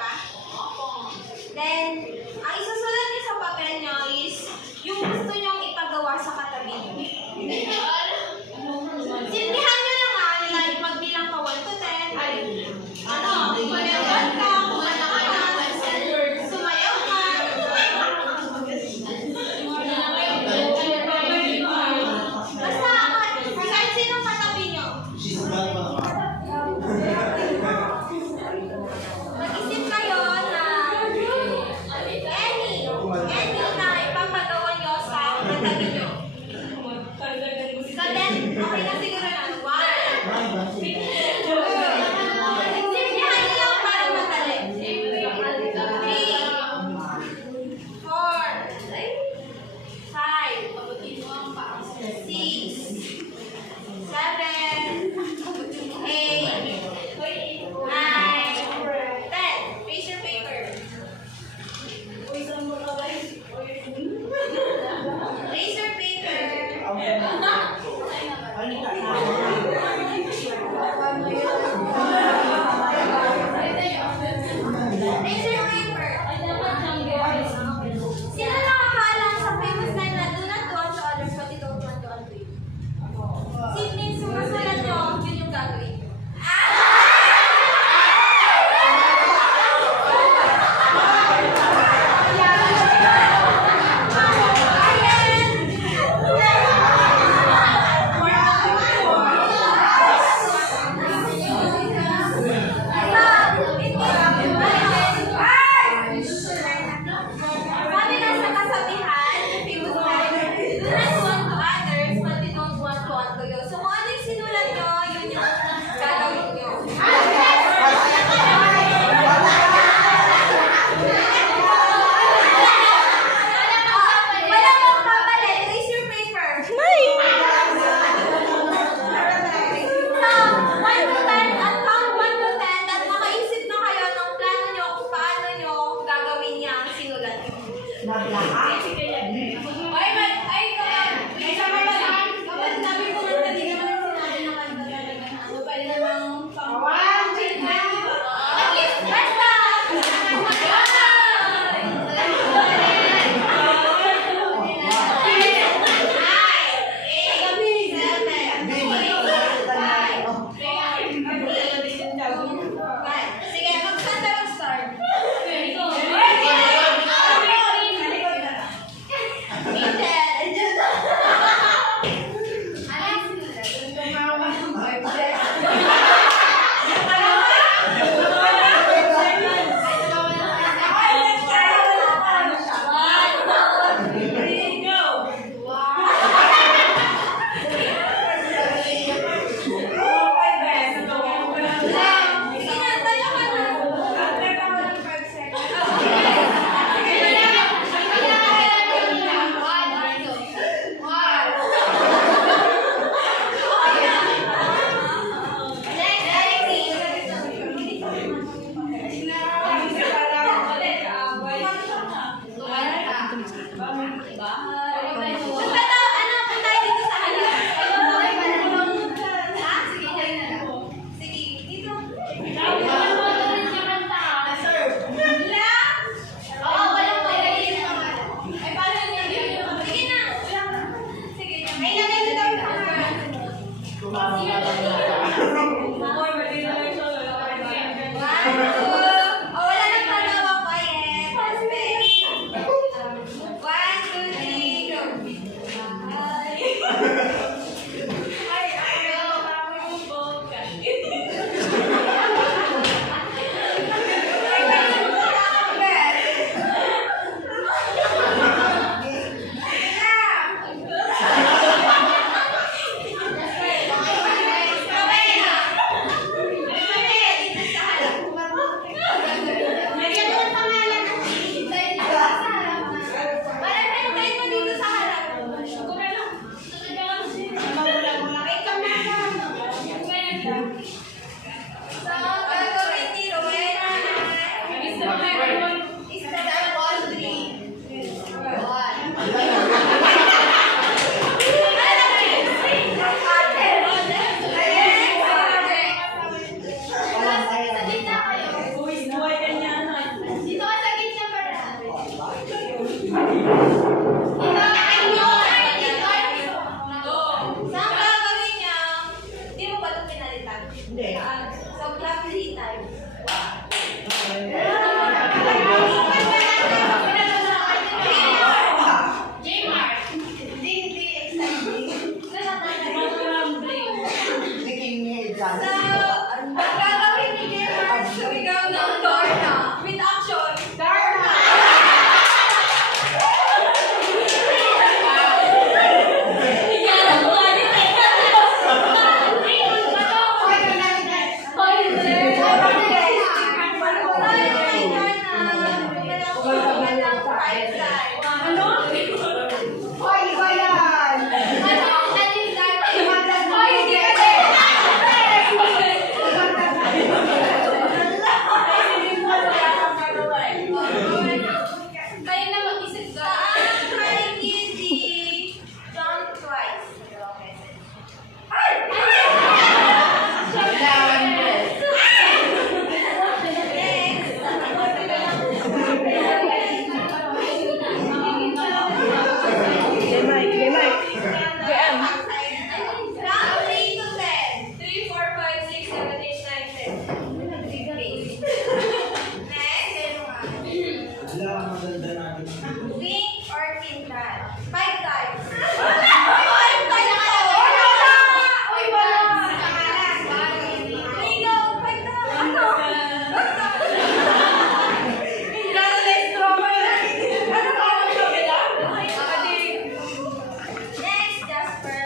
ba? Then, ang isusulat niyo sa papel niyo is yung gusto niyong ipagawa sa katabi niyo. Sindihan niyo lang like magbilang ka 1 to 10. Kumayawan ka, kumanta ka, sumayaw ka. Basta, kahit sinong katabi niyo. Mag-isip kayo na any So, clap 3 times. So, ang gagawin ni Gerard, sumigaw ng Darna. With action, Darna! Wing or kintan? 5 times. 5 times. Uy, wala. Ligaw, 5 times. Ano? Next, Jasper.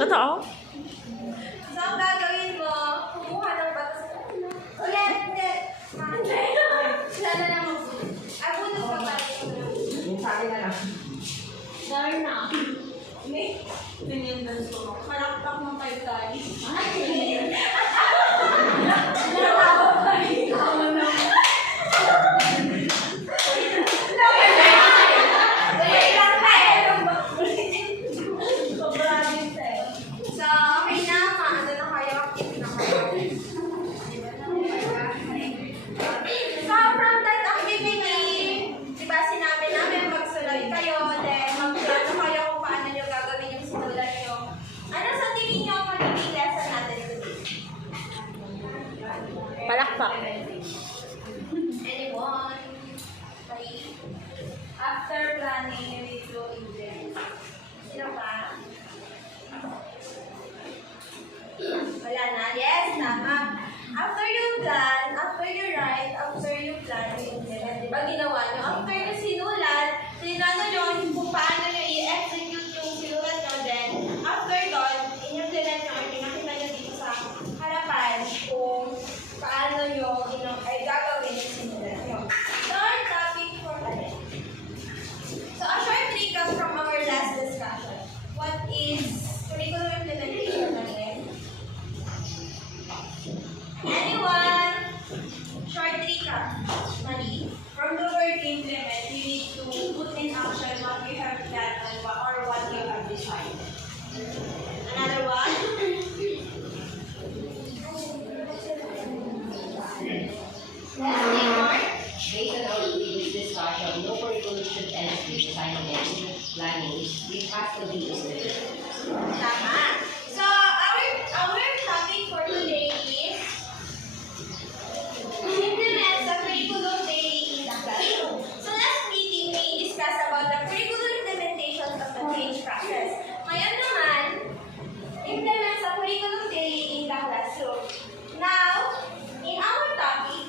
Totoo? So, ang gagawin mo, kumuha ng batas. Ulit, hindi. Sila na lang mag-bunot. Ay, bunot ka pa rin. Yung sa akin na lang. Darna. Hindi. Tinignan ko. Malakpak ng 5 times. Natawa pa rin. Tawa na. So, okay na. Maano na kayo. So, from that activity, diba sinabi namin magsulat kayo, then magplano kayo kung paano nyo gagawin yung sinulat nyo. Ano sa tingin nyo ang magiging lesson natin today? Palakpak. Anyone? Three. After planning, you need to invent. Sino pa? Wala na. Yes, tama. After you plan, after you write, after you plan, you implement. Diba ginawa nyo? After nyo sinulat, tinano nyo kung paano nyo i-execute yung sinulat nyo, then after doon, in-implement nyo, pinakita nyo dito sa harapan kung paano nyo gagawin yung sinulat nyo. Third topic for today. So, a short recap from our last discussion. What is curriculum implementation again? Anyone? Short recap. Mali. From the word implement, you need to put in action what you have planned and what you have decided. Another one? Based on our previous discussion, no curriculum should end with assignment, planning. It has to be implemented. Tama. So, our topic for today is implement the curriculum daily in the classroom. So, last meeting, we discussed about the curriculum implementations of the change process. Ngayon naman, implement the curriculum daily in the classroom. Now, in our topic,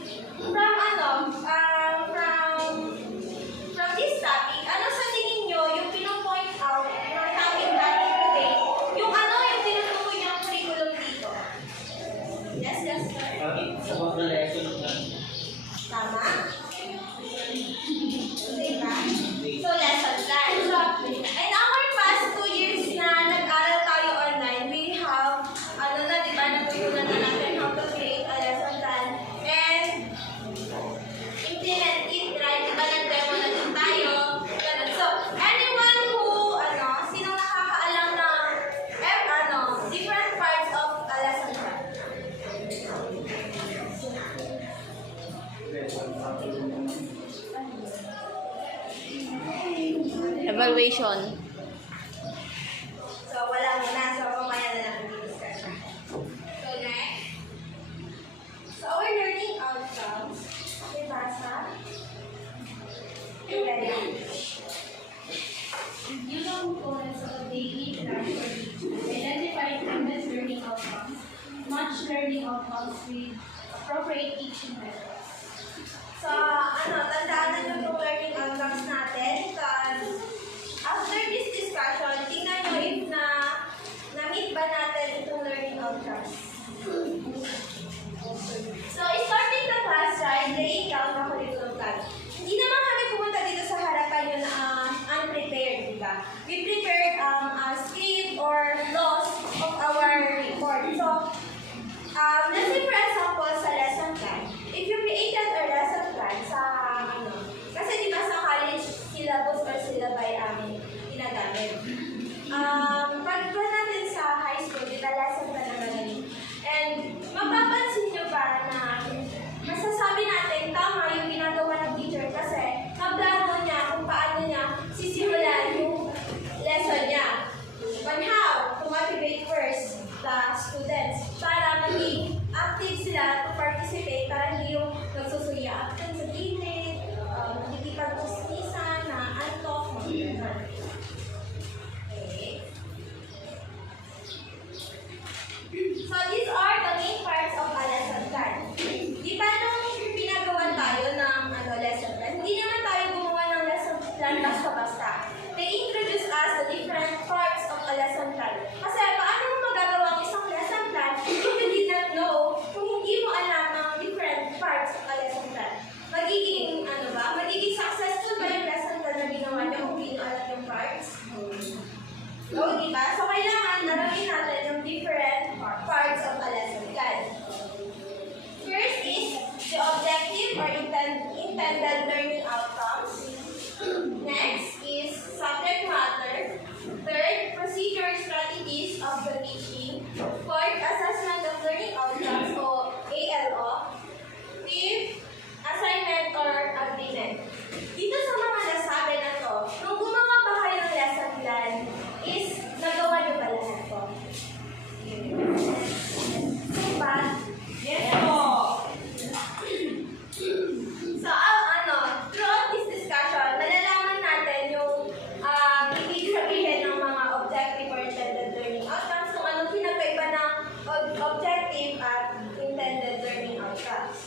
from this topic, ano sa tingin nyo yung pinopoint out ng topic natin today? Yung tinutukoy niyang curriculum dito? Yes, yes, sir. It's about the lesson plan. Tama? Diba? So, lesson plan. So, in our past 2 years na nag-aral tayo online, we have, diba, natutunan na natin how to create a lesson plan and implement it, right? Diba, nag-demo na din tayo. Ganun. So, anyone who, sino nakakaalam ng, different parts of a lesson plan? Evaluation. So, wala muna. So, mamaya na lang yung discussion. So, next. So, our learning outcomes. Ibasa. Use the components of a daily plan for each. Identify intended learning outcomes. Match learning outcomes with appropriate teaching methods. So, tandaan na yung learning outcomes natin because after this discussion, tingnan nyo if na-meet ba natin itong learning outcomes. So, starting the class, right, laying down the curriculum ba? We prepared a script or laws of our report. So, let's say for example, sa lesson plan, if you created a lesson plan sa, kasi di ba sa college, syllabus or syllabi ang ginagamit. Pagka natin sa high school, di ba lesson plan na magaling. And mapapansin nyo ba na masasabi natin tama yung ginagawa ng teacher kasi maplano niya kung paano niya sisimulan yung lesson niya. On how to motivate first the students para maging active sila to participate para hindi yung nagsusuya actin sa gilid, nakikipag-usnisan na antok, mga okay. So these are the main parts of a lesson plan. Di ba nung pinagawan tayo ng lesson plan, hindi naman tayo gumawa ng lesson plan basta-basta. They introduce us the different parts of a lesson plan. Kasi paano mo magagawa ang isang lesson plan if you did not know kung hindi mo alam ang different parts of a lesson plan? Magiging, magiging successful ba yung lesson plan na ginawa niyo kung hindi niyo alam yung parts? No, di ba? So, kailangan nalagyan natin yung different parts of a lesson plan. First is the objective or intended learning outcomes. Next is subject matter. Third, procedure strategies of the teaching. Fourth, assessment of learning outcomes o ALO. Fifth, assignment or agreement. Dito sa mga nasabi na to, nung gumawa ba kayo ng lesson plan, is nagawa niyo ba lahat to? Diba? Yes po! So, throughout this discussion, malalaman natin yung ibig sabihin ng mga objective or intended learning outcomes, kung anong pinagkaiba ng objective at intended learning outcomes.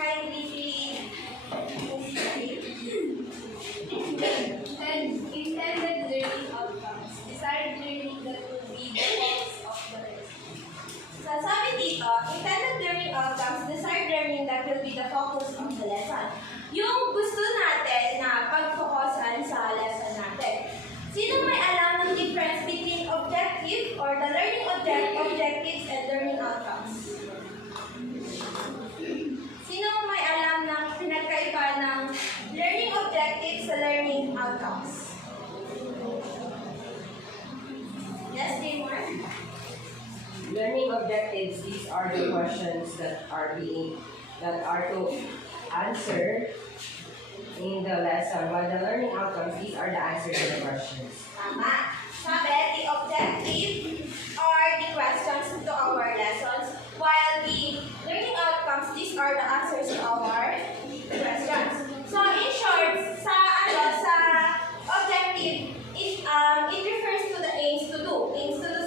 Kindly read intended learning outcomes. Desired learning that will be the focus of the lesson. So, sabi dito, intended learning outcomes, desired learning that will be the focus of the lesson. Yung gusto natin na pag-focusan sa lesson natin. Sino may alam ng difference between objective or the learning objectives and learning outcomes? Sino may alam ng pinagkaiba ng learning objectives sa learning outcomes? Yes, Timur? Learning objectives, these are the questions that are to answer in the lesson, while the learning outcomes, these are the answers to the questions. Tama. Sabi, the objective are the questions to our lessons, while the learning outcomes, these are the answers to our questions. So, in short, sa objective, it refers to the aims to do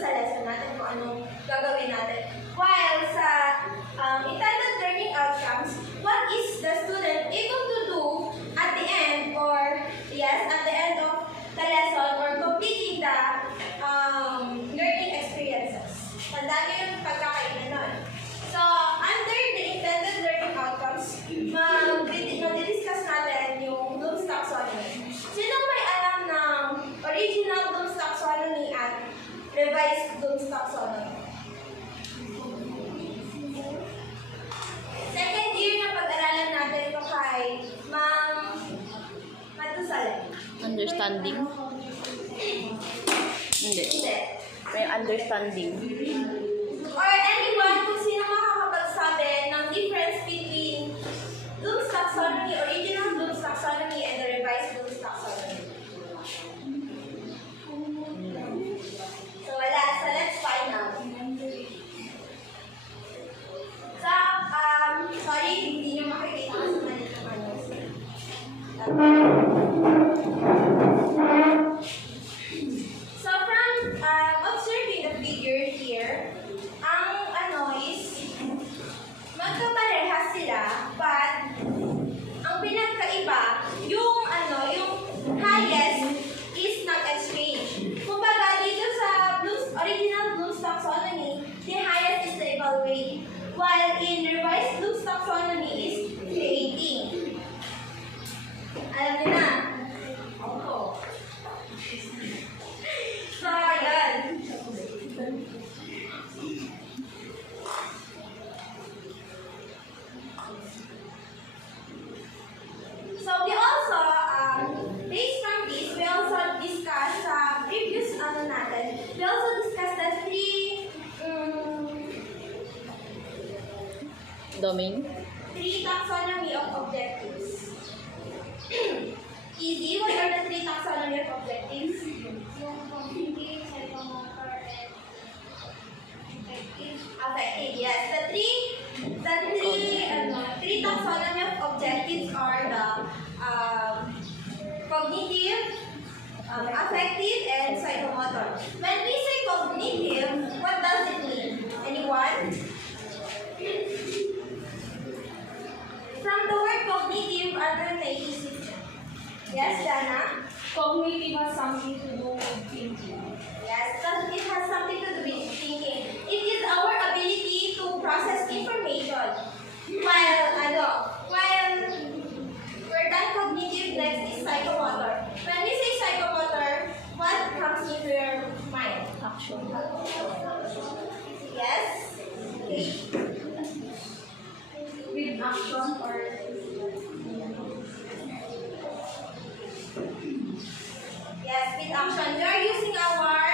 sa lesson natin, kung anong gagawin natin. While sa intended learning outcomes, what is the student able to do at the end at the end of the lesson or completing the learning experiences. Tandaan nyo yung pagkakainan nun. So, under the intended learning outcomes, mag-discuss natin yung Bloom's Taxonomy. Sino may alam ng original Bloom's Taxonomy at revised Bloom's Taxonomy? Second year na pag-aralan natin ito kay Ma'am Matusalem. Understanding? Hindi. Hindi. May understanding. Or anyone kung sino makakapagsabi ng difference between Bloom's Taxonomy, original Bloom's Taxonomy, and the revised Bloom's Taxonomy. So wala. So let's find out. Sorry, hindi nyo makikita kasi mali yung So from observing the figure here, ang is magkaparehas sila, but ang pinagkaiba, yung highest is nag-exchange. Kumbaga dito sa original Bloom's Taxonomy, the highest is the evaluating, while in revised Bloom's Taxonomy is creating. Alam niyo na? Opo. So, ayan. So, we also, based from this, we also discussed sa previous natin, we also discussed the Domain. three taxonomy of objectives. Easy, what are the three taxonomy of objectives? Yung cognitive, psychomotor, and affective. Affective, yes. Three taxonomy of objectives are the cognitive, affective, and psychomotor. When we say cognitive, what does it mean? Anyone? From the word cognitive, other naisip. Yes, Dana? Cognitive has something to do with thinking. Yes, because it has something to do with thinking. It is our ability to process information. While we're done cognitive, next is psychomotor. When we say psychomotor, what comes into your mind? Action. Yes? Okay. With action or Yes, with action. We are using our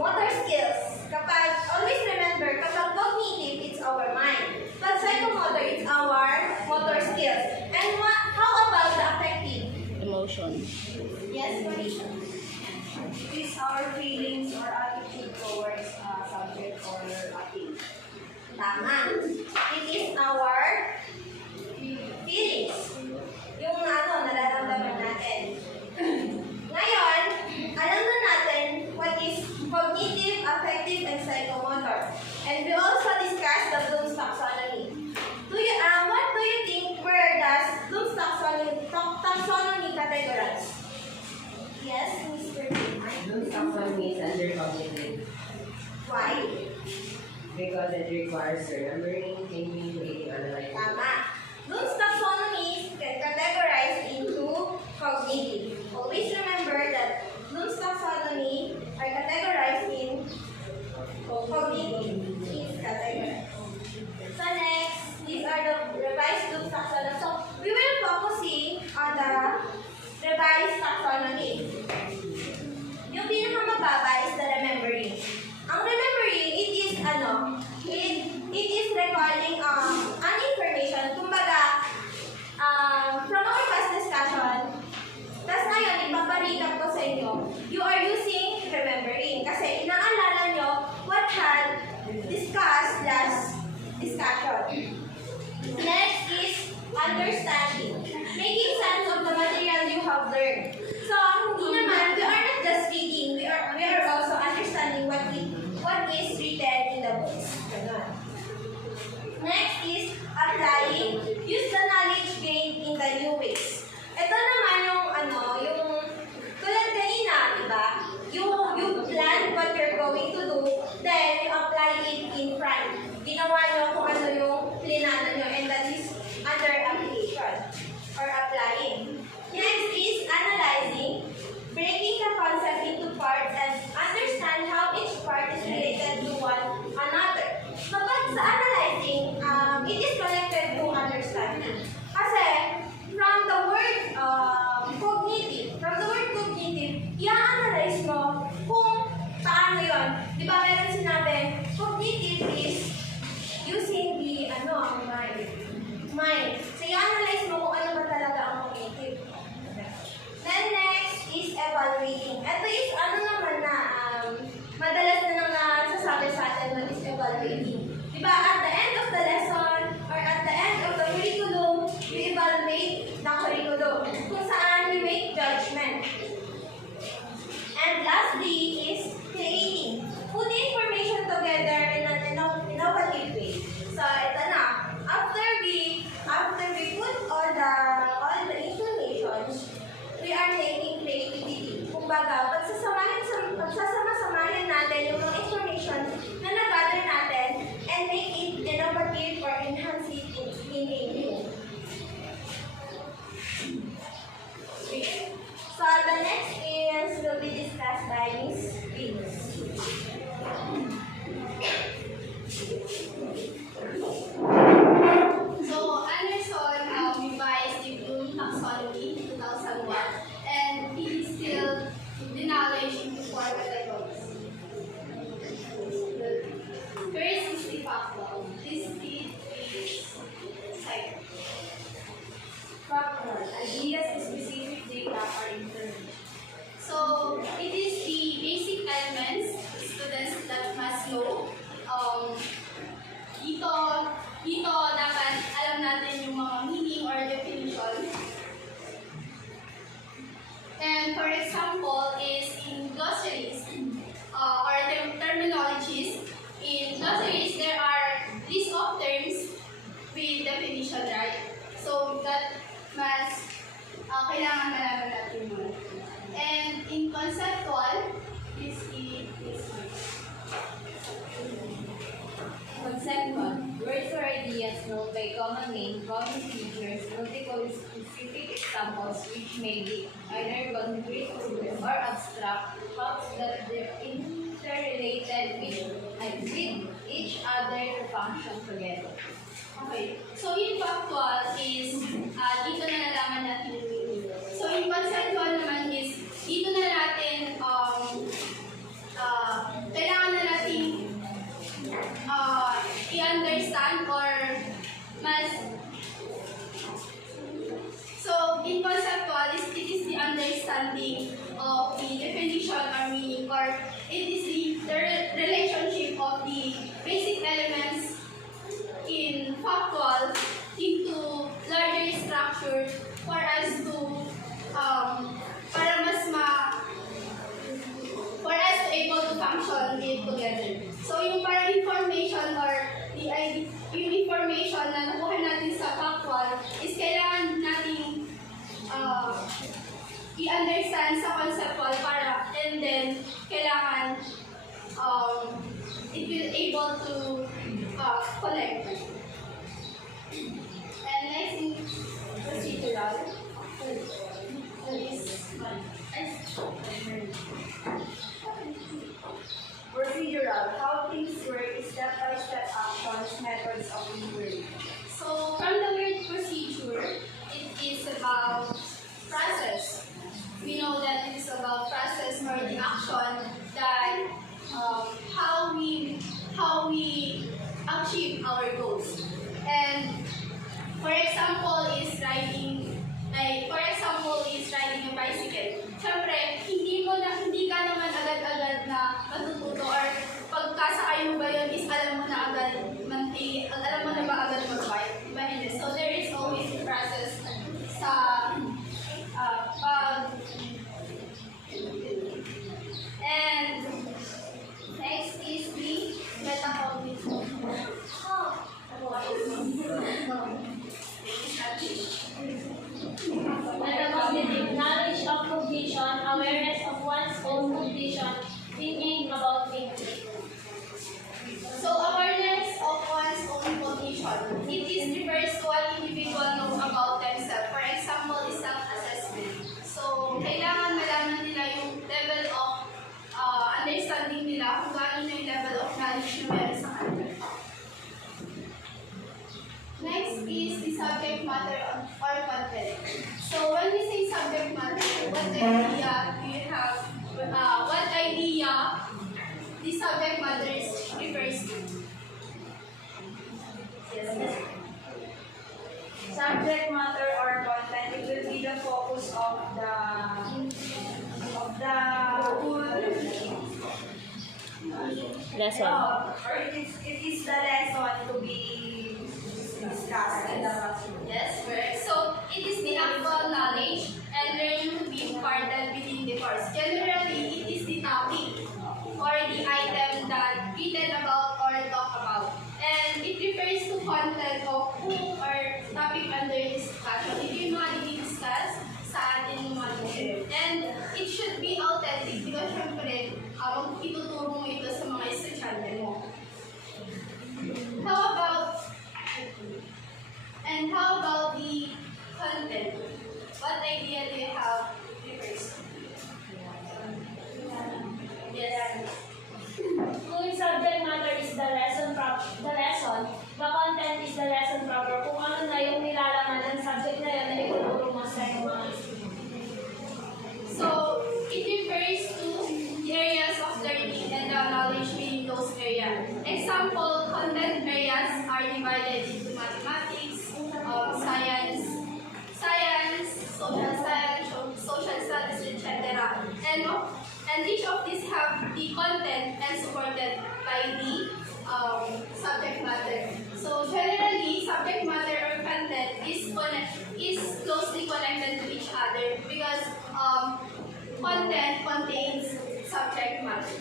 motor skills. Always remember, kapag cognitive, it's our mind. But psychomotor, it's our motor skills. And how about the affective? Emotion. Yes, Marisha. is our feelings or attitude towards a subject or a thing. Tama. It is our feelings. Yung nararamdaman natin. Ngayon, alam na natin what is cognitive, affective, and psychomotor. And we also discussed the Bloom's taxonomy. What do you think, where does Bloom's taxonomy categorize? Yes, Mr. Payman. Bloom's taxonomy is under cognitive Why? because it requires remembering, thinking, creating, analyzing. Tama. Bloom's taxonomy can categorize into cognitive. Always remember that Bloom's taxonomy are categorized in cognitive. Is categorized. So next, these are the revised Bloom's taxonomy. So we will focusing on the revised taxonomy. Yung pinakamababa is the remembering. Ang remembering, it is recalling an information. Kumbaga, from our past discussion, tas ngayon, ipaparecap ko sa inyo, you are using remembering. Kasi inaalala nyo what had discussed last discussion. Next is understanding. Making sense of the material you have learned. So, hindi naman, we are not just reading, we are also understanding what is written in the books. Ganun. Next is applying. Use the knowledge gained in the new ways. Ito naman yung tulad kanina, di ba? You plan what you're going to do, then you apply it in front. Ginawa nyo kung ano yung plinano nyo, and that is under application or applying. Next is analyzing, breaking the concept into parts and understand how each part is related to one another. Kapag sa analyzing, it is connected to understanding. Kasi, from the word cognitive, i-analyze mo kung paano yun. Di ba meron sinabi, cognitive is using the mind. So, i-analyze mo kung ano ba talaga ang cognitive. Then next is evaluating. Ito is naman na madalas na nang nasasabi sa atin what is evaluating. Diba, at the end of the lesson or at the end of the curriculum, you evaluate the curriculum kung saan you make judgment. And lastly is creating. Put the information together in an innovative way. So, ito na. After we put all the information, we are taking creativity. Kumbaga, pagsasama-samahin natin yung mga information na nag-gather natin dito dapat alam natin yung mga meaning or definition. And for example is in glossaries or terminologies. In glossaries, there are list of terms with definition, right? So that mas kailangan malaman natin yun. And in conceptual, this one. Conceptual. Words or ideas known by common name, common features, multiple specific examples which may be either concrete or abstract, facts that are interrelated with each other to function together. Okay. So in factual is dito na nalaman natin yung meaning. So in conceptual naman is dito na natin kailangan na natin i-understand or mas so in conceptual is it is the understanding of the definition or meaning, or it is the relationship of the basic elements in factual into larger structure for us to for us to able to function it together. So yung parang information or yung information na nakuha natin sa factual is kailangan natin i-understand sa conceptual para and then kailangan it will able to connect. And next in procedural is Procedural, how things work is step-by-step actions, methods of inquiry. so from the word procedure, it is about process. We know that it is about process or the action that how we achieve our goals. And for example is riding a bicycle. Siyempre, hindi ka naman agad-agad na matututo or pagkasakay mo ba yun is alam mo na ba agad mag-bike? Diba hindi? So there is always a process sa and next is the metacognition. Metacognitive knowledge of cognition, awareness of one's own condition, thinking about thinking. So awareness of one's own condition. It is refers to what individual knows about themselves. For example, is self-assessment. So kailangan malaman nila yung level of understanding nila kung gaano yung level of knowledge na meron sa kanila. Next is the subject matter or content. So when we say subject matter, what idea do you have? What idea the subject matter refers to? Yes. Subject matter or content, it will be the focus of the whole Lesson. or it is the lesson to be discussed in the classroom. Yes, correct. So it is the actual knowledge and learning to be imparted within the course. Generally, it is the topic or the item that written about or talk about. And it refers to content of who or topic under discussion. Ito yung mga i-discuss sa atin yung mga teacher. And it should be authentic because syempre, ituturo mo ito sa mga estudyante mo. How about the content? What idea do you have refers to? Yes. Kung yung subject matter is the lesson, the content is the lesson proper. Kung ano na yung nilalaman ng subject na yun na ituturo mo sa mga So, it refers to the areas of learning and the knowledge within those areas. Example, content areas are divided into mathematics, science, social studies, etc. And each of these have the content and supported by the subject matter. So generally, Content contains subject matter.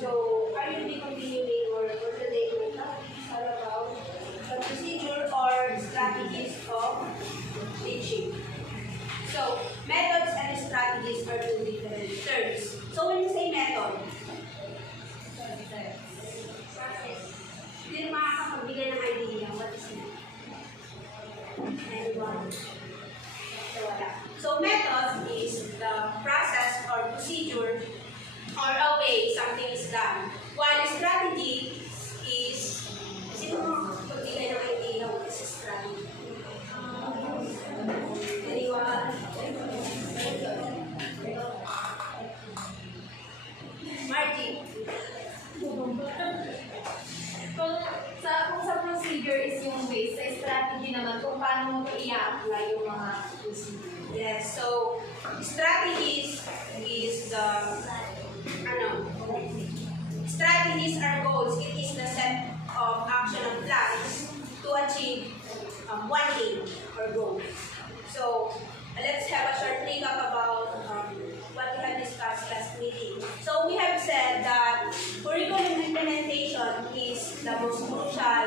So, are you be continuing or for today we talk all about the procedure or strategies of teaching? So, methods and strategies are two different terms. So, when you say method, hindi na makakapagbigay ng idea what is it? Anyone? So, wala. So, method is the process or procedure or a way something is done. While strategy is, sino mo pagbigay ng idea what is strategy? Anyone? Margie? Kung sa procedure is yung base, sa strategy naman kung paano mo i-apply yung mga procedure. Yes, so strategies is the strategies are goals. It is the set of action and plans to achieve one aim or goal. So let's have a short recap about what we have discussed last meeting. So we have said that curriculum implementation is the most crucial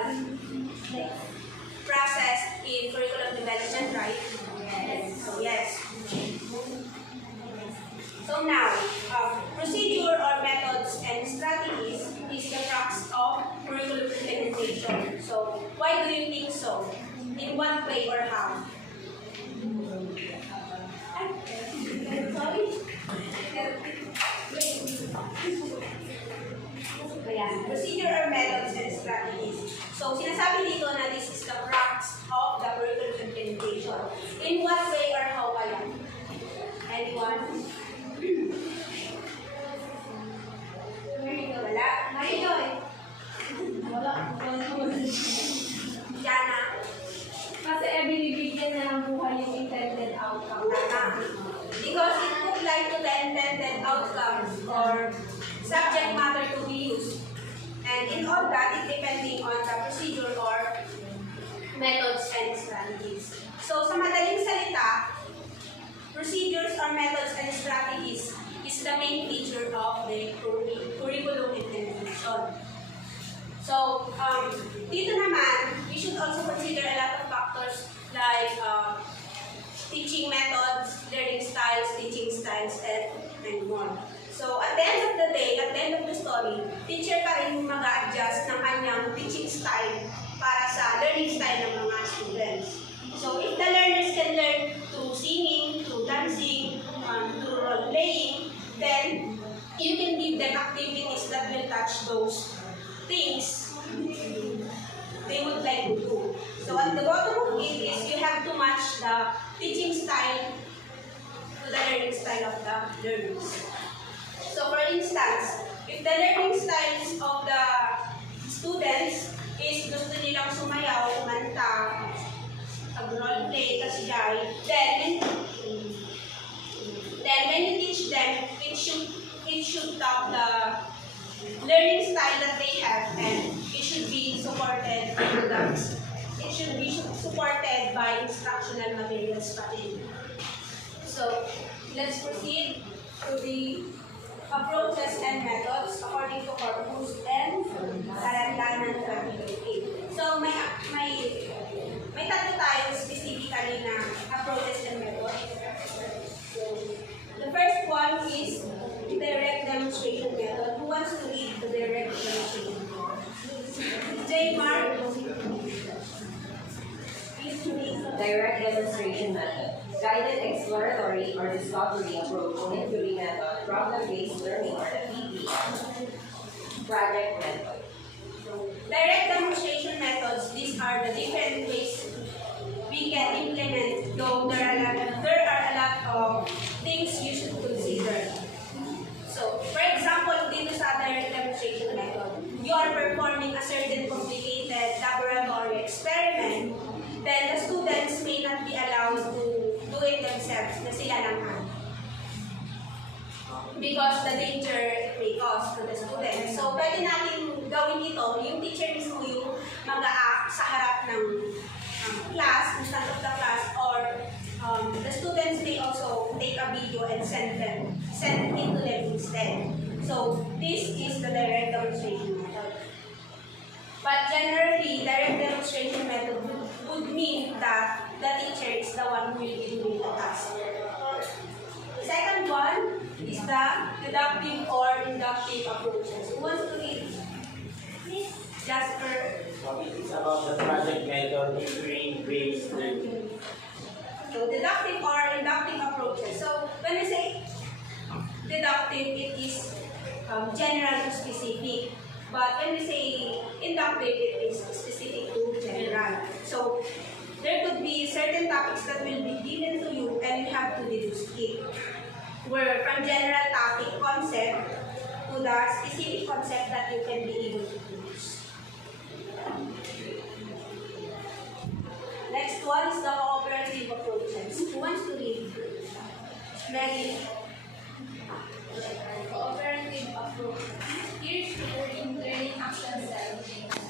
process in curriculum development, right? Yes. So yes. So now, procedure or methods and strategies is the crux of curriculum implementation. So why do you think so? In what way or how? Sorry? Ayan, procedure or methods and strategies. So, sinasabi dito na this is the crux of the curriculum implementation. In what way or how kaya? Anyone? Wala? Marijoy? Wala. Jana? Kasi binibigyan niya ng buhay yung intended outcome. Tama. Because it would like to the intended outcomes or subject matter to be used. And in all that, it depending on the procedure or methods and strategies. So, sa madaling salita, procedures or methods and strategies is the main feature of the curriculum implementation. So, dito naman, we should also consider a lot of factors like teaching methods, learning styles, teaching styles, and more. So, at the end of the day, at the end of the story, teacher pa rin mag-a-adjust ng kanyang teaching style para sa learning style ng mga students. So, if the learners can learn through singing, through dancing, through role-playing, then you can give them activities that will touch those things they would like to do. So, at the bottom of it is you have to match the teaching style to the learning style of the learners. So, for instance, if the learning styles of the students is gusto nilang sumayaw, kumanta, mag-role-play, kasiyay, then when you teach them, it should tap the learning style that they have, and it should be supported by instructional materials pa rin. So, let's proceed to the approaches and methods according to Corpus and Talantanan 2028. So, may tatlo tayo specifically na approaches and methods. So, the first one is direct demonstration method. Who wants to read the direct demonstration method? J. Mark, please read. Direct demonstration method. Guided exploratory or discovery approach in theory method, problem-based learning or the PBL. Project method. Direct demonstration methods, these are the different ways we can implement, though there are a lot of things you should consider. So, for example, dito sa direct demonstration method, you are performing a certain complicated laboratory experiment, then the students may not be allowed to do it themselves na sila lang because the danger it may cause to the students. So, pwede natin gawin gagawin ito, yung teacher mismo yung mag-a-act sa harap ng class, in front of the class, or the students may also take a video and send it to them instead. So this is the direct demonstration method. But generally, direct demonstration method would mean that the teacher is the one who will be doing the task. The second one is the deductive or inductive approaches. Who wants to read? Please, Jasper. It's about the project method, experience-based learning. So deductive or inductive approaches. So when we say deductive, it is general to specific. But when we say inductive, it is specific to general. So there could be certain topics that will be given to you and you have to deduce it. Where from general topic concept to the specific concept that you can be able to deduce. Next one is the cooperative approaches. Who wants to read? Maggie. Cooperative approach. Here's learning action 17.